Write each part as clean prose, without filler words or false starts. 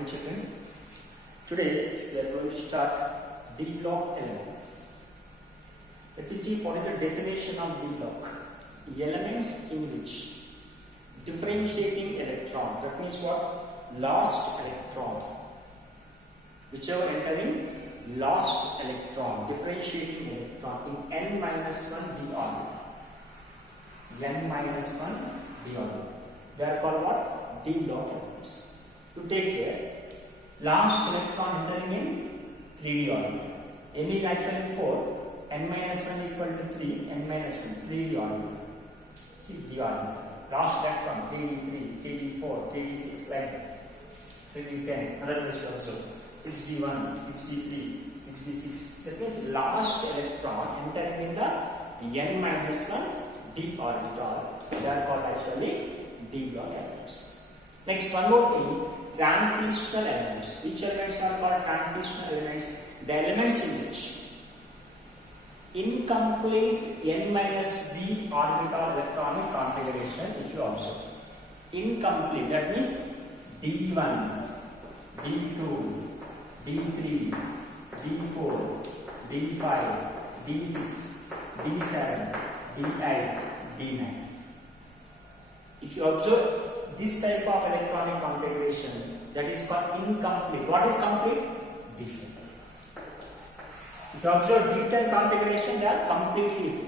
morning, children. Today we are going to start D block elements. Let me see what is the definition of D block. Elements in which differentiating electron, that means what? Lost electron. Whichever entering lost electron, differentiating electron in n minus 1 d orbital. N minus 1 d orbital. They are called what? D block elements. To take care, last electron entering in 3d orbital. N is actually 4, n minus 1 equal to 3, n minus 1, 3d orbital. See, d orbital. Last electron 3d3, 3d4, 3d6, like that. 3d10, another way to observe. 6d1, 6d3, 6d6. That means last electron entering in the n minus 1 d orbital. They are called actually D block elements. Next, one more thing, transitional elements. Which elements are called transitional elements? The elements in which incomplete n minus d orbital electronic configuration, if you observe. Incomplete, that means d1, d2, d3, d4, d5, d6, d7, d8, d9. If you observe this type of electronic configuration, that is called incomplete. What is complete? D10. If you observe D10 configuration, they are completely filled.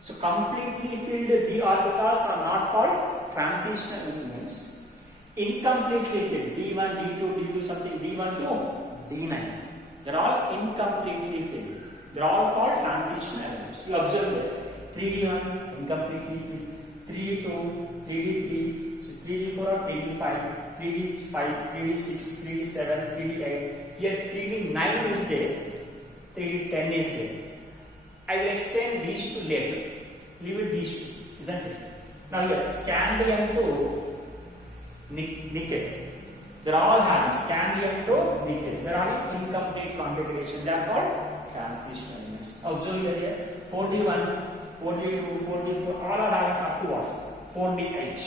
So completely filled d orbitals are not called transitional elements. Incompletely filled D1, D2, D2 something, D1 to D9. They are all incompletely filled. They are all called transitional elements. You observe that 3D1 incompletely filled. 3D2, 3D3, 3D4 or 3D5, 3D5, 3D6, 3D7, 3D8. Here 3D9 is there, 3D10 is there. I will explain these two later. Leave it these two, isn't it? Now here, scandium to nickel. They are all having scandium to nickel. They are all incomplete configuration. They are called transition elements. Observe here, 4D1. 42, 44, all are having up to what? 4D8.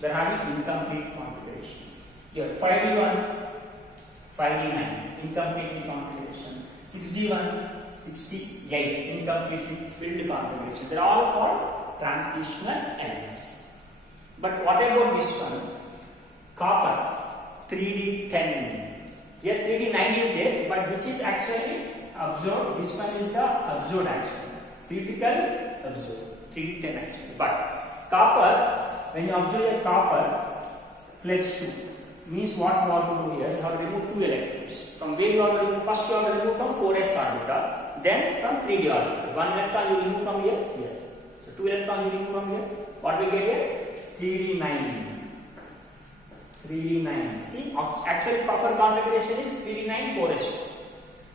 They are having incomplete configuration. Here 5D1, 5D9, incomplete configuration. 6D1, 68, incompletely filled configuration. They are all called transitional elements. But what about this one? Copper, 3D10. Here 3D9 is there, but which is actually absorbed? This one is the absorbed actually. Critical observe 310 actually. But copper, when you observe a copper plus 2, means what you want to do here? You have to remove 2 electrons. From where you want to remove? First you have to remove from 4s orbital, then from 3d orbital. 1 electron you remove from here. So 2 electrons you remove from here. What we get here? 3d9. 3d9. See, actually copper configuration is 3d9 4s2.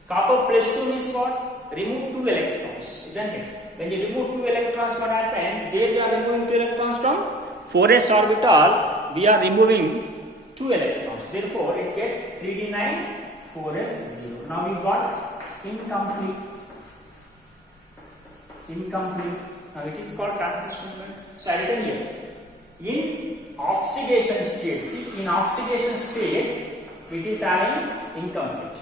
Copper plus 2 means what? Remove 2 electrons, isn't it? When you remove 2 electrons, what happens? There we are removing 2 electrons from 4s orbital. We are removing 2 electrons. Therefore, it gets 3d9 4s0. Now we got incomplete. Incomplete. Now it is called transition element. So I written here. In oxidation state, see, in oxidation state, it is having incomplete.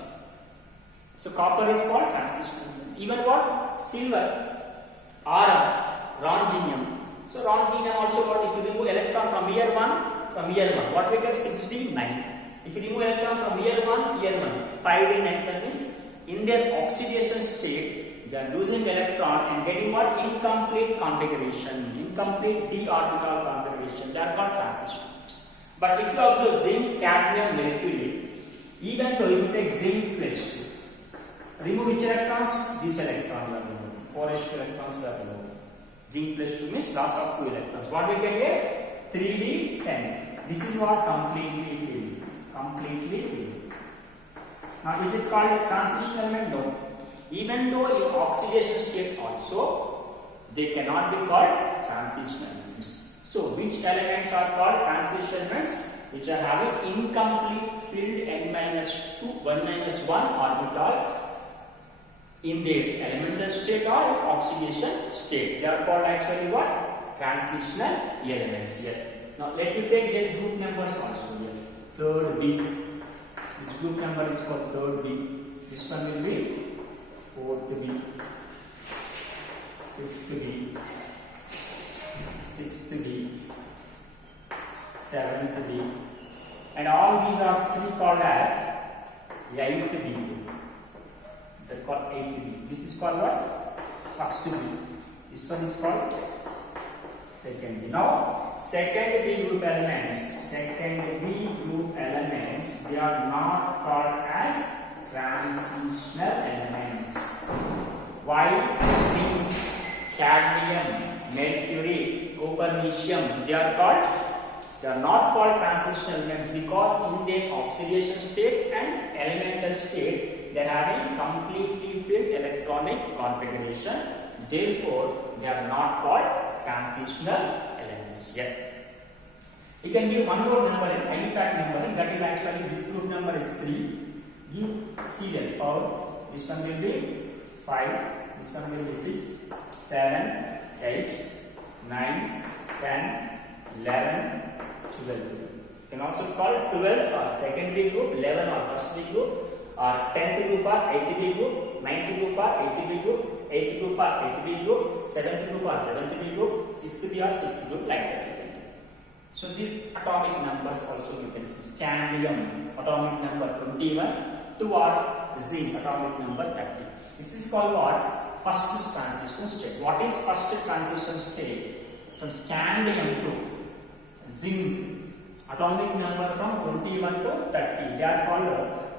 So copper is called transition element. Even what? Silver. Rhodium. So rhodium also what? If you remove electron from here 1, what we get? 6d9. If you remove electron from here 1, 5d9, that means in their oxidation state, they are losing electron and getting what? Incomplete configuration, incomplete d orbital configuration. They are called transitions. But if you observe zinc, cadmium, mercury, even though if you take zinc plus 2, remove which electrons? This electron you are removing. 4s2 electrons were removed. Zinc plus 2 means loss of 2 electrons. What we get here? 3d10. This is what? Completely filled. Completely filled. Now is it called a transition element? No. Even though in oxidation state also, they cannot be called transition elements. So which elements are called transition elements? Which are having incomplete filled n-2, 1-1 orbital in their elemental state or oxidation state. They are called actually what? Transitional elements here. Now let me take these group numbers also here. Third, weak, This group number is called third B. This one will be fourth B, fifth B, sixth B, seventh B, and all these are three called as eighth B. They're called eighth B. This is called what? First B. This one is called second B. Now, second B group elements, they are not called as transitional elements. Why? Zinc, cadmium, mercury, copernicium, they are not called transitional elements because in their oxidation state and elemental state they are having completely filled electronic configuration. Therefore, they are not called transitional elements yet. You can give one more number in impact number, that is actually this group number is 3. Give serial for this one will be 5, this one will be 6, 7, 8, 9, 10, 11, 12. You can also call 12 or secondary group, 11 or first B group, or 10th group or 8th B group, 9th group or 8th B group, 8th group or 8th B group, 7th group or 7th B group, 6th B or 6th group, like that. So the atomic numbers also you can see. Scandium, atomic number 21, 2 or zinc, atomic number 30. This is called what? First transition state. What is first transition state? From scandium to zinc, atomic number from 21 to 30. They are called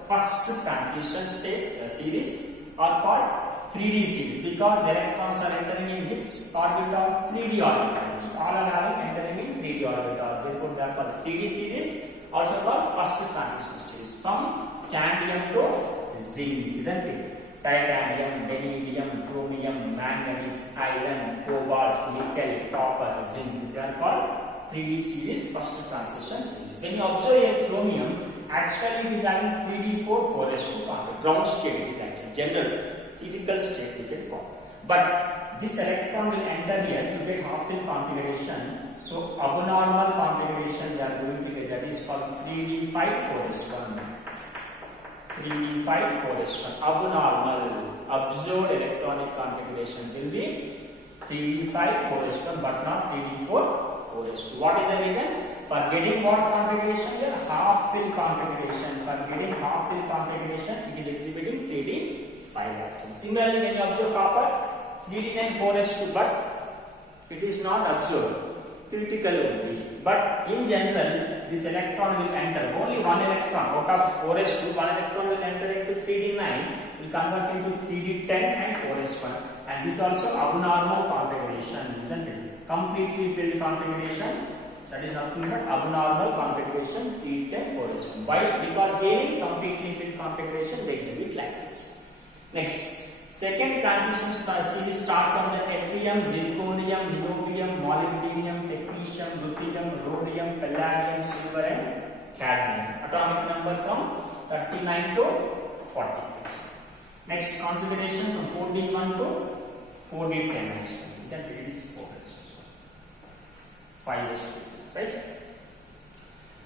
first transition state series or called 3D series because the electrons are entering in which orbital? 3D orbital. See, all are having entering in 3D orbital. Therefore, they are called 3D series, also called first transition series from scandium to zinc, isn't it? Titanium, vanadium, chromium, manganese, iron, cobalt, nickel, copper, zinc. They are called 3D series, first transition series. When you observe a chromium, actually it is having 3D4 4s2 ground state. It is actually general critical state is it formed. But this electron will enter here to get half-fill configuration. So abnormal configuration they are going to get, that is called 3D5 4s1. 3D5 4s1. Abnormal observed electronic configuration will be 3D5 4s1 but not 3D4 4s2. What is the reason? For getting what configuration here? Half-fill configuration. For getting half-fill configuration, it is exhibiting 3D5 action. Similarly, when you observe copper, 3D9 4s2, but it is not observed. Critical only. But in general, this electron will enter. Only one electron out of 4s2, one electron will enter into 3D9, will convert into 3D10 and 4s1. And this also abnormal configuration, isn't it? Completely filled configuration. That is nothing but abnormal configuration 3D10 4s1. Why? Because gaining completely filled configuration, they exhibit like this. Next, second transition series start from the yttrium, zirconium, niobium, molybdenum, technetium, ruthenium, rhodium, palladium, silver and cadmium. Atomic number from 39 to 40. Next configuration from 4D1 to 4D10. That is 5 stages, right?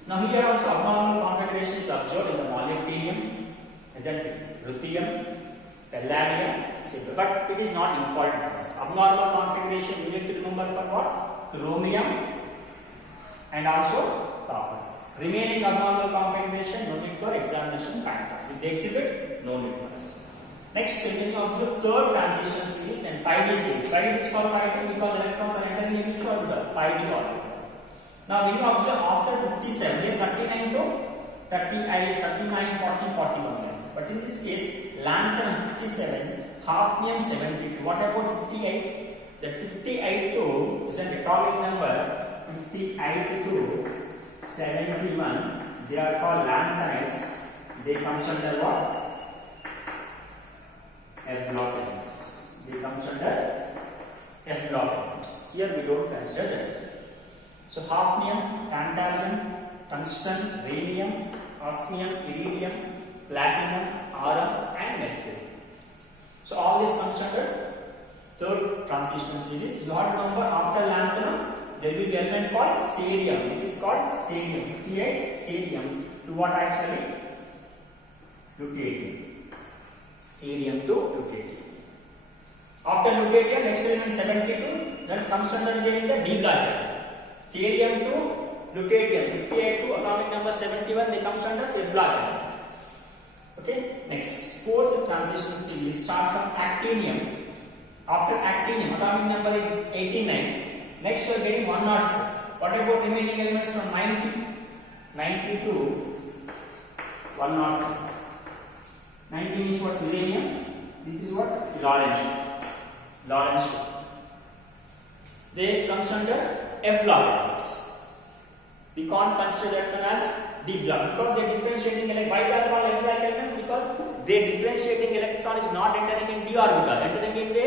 Now here also abnormal configuration is observed in the molybdenum, isn't it? Ruthenium, palladium, silver, but it is not important for us. Abnormal configuration you need to remember for what? Chromium and also copper. Remaining abnormal configuration, no need for examination factor. If they exhibit, no need for us. Next, when you observe third transition series and 5D series. Why it is called 5D? Because electrons are entering in which orbital? 5D orbital. Now when you observe after 57, 39 to 38, 39, 40, 41. But in this case, lanthanum 57, hafnium 72. What about 58? That 58 to is an atomic number. 58 to 71. They are called lanthanides. They comes under what? F block elements. They comes under F block elements. Here we don't consider that. So hafnium, tantalum, tungsten, radium, osmium, iridium, platinum, arum and mercury. So all this comes under third transition series. You have to remember after lanthanum there will be element called cerium. This is called cerium. 58 cerium to what actually? lutetium. Cerium to lutetium. After lutetium, next element 72, that comes under the D block. Cerium to lutetium, 58 to atomic number 71, they comes under F block. Okay, next, fourth transition C, we start from actinium. After actinium, atomic number is 89. Next, we are getting 104. What about remaining elements from 90? 90 to 102. 19 is what? Uranium. This is what? Lawrence. Lawrence. They comes under F block elements. We can't consider that one as D block because they differentiating electron. Why they are called F block elements? Because their differentiating electron is not entering in D orbital, entering in the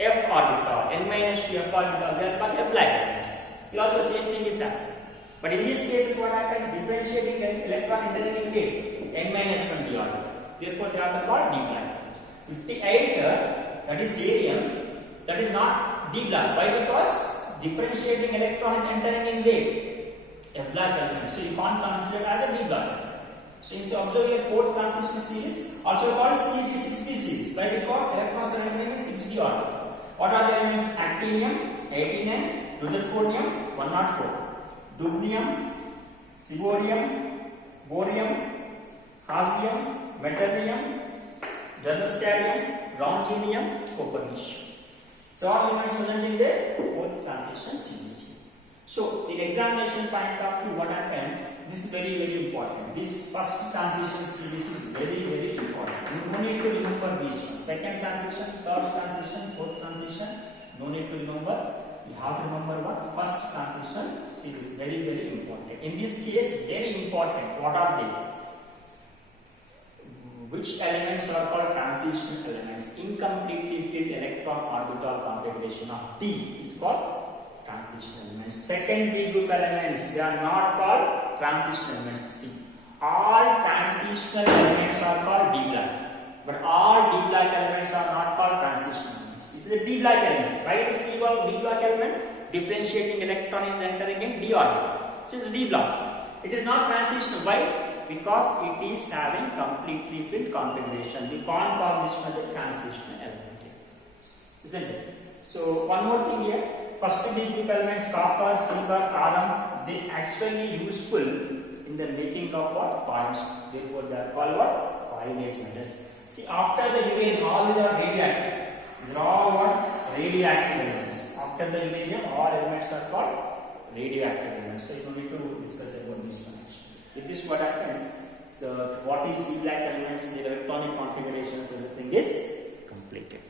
F orbital, N minus 2 F orbital. They are called F block elements. Here also same thing is happening. But in these cases, what happens? Differentiating electron entering in the N minus 1 D orbital. Therefore, they are called D block elements. 58, that is cerium, that is not D block. Why? Because differentiating electron is entering in the F block element. So you can't consider it as a D block. Since you observe a fourth transition series, also called CP60 series. Why? Because electrons are entering in 6D orbital. What are the elements? Actinium, 89, rutherfordium, 104, dubnium, civorium, borium, hassium, metallium, tungstenium, longinium, copernicium. So all elements present in the fourth transition series. So in examination point of view, what happened? This is very important. This first transition series is very important. You no need to remember these ones. Second transition, third transition, fourth transition. No need to remember. You have to remember what? First transition series. Very important. In this case, very important. What are they? Which elements are called transition elements? Incompletely filled electron orbital configuration of T is called transition elements. Second D group elements, they are not called transition elements. See, all transitional elements are called D block, but all D block elements are not called transition elements. This is a D block element. Why it is D block element? Differentiating electron is entering in D orbital. So it is D block. It is not transitional. Why? Because it is having completely filled configuration. We can't call this as a transitional element, isn't it? So one more thing here. First D group elements, copper, silver, carbon, they actually useful in the making of what? Coins. Therefore, they are called what? Coinage metals. See, after the uranium, all these are radioactive. These are all what? Radioactive elements. After the uranium, all elements are called radioactive elements. So you don't need to discuss about this one. With this, what happened? So, what is D block elements? The electronic configurations, everything is completed.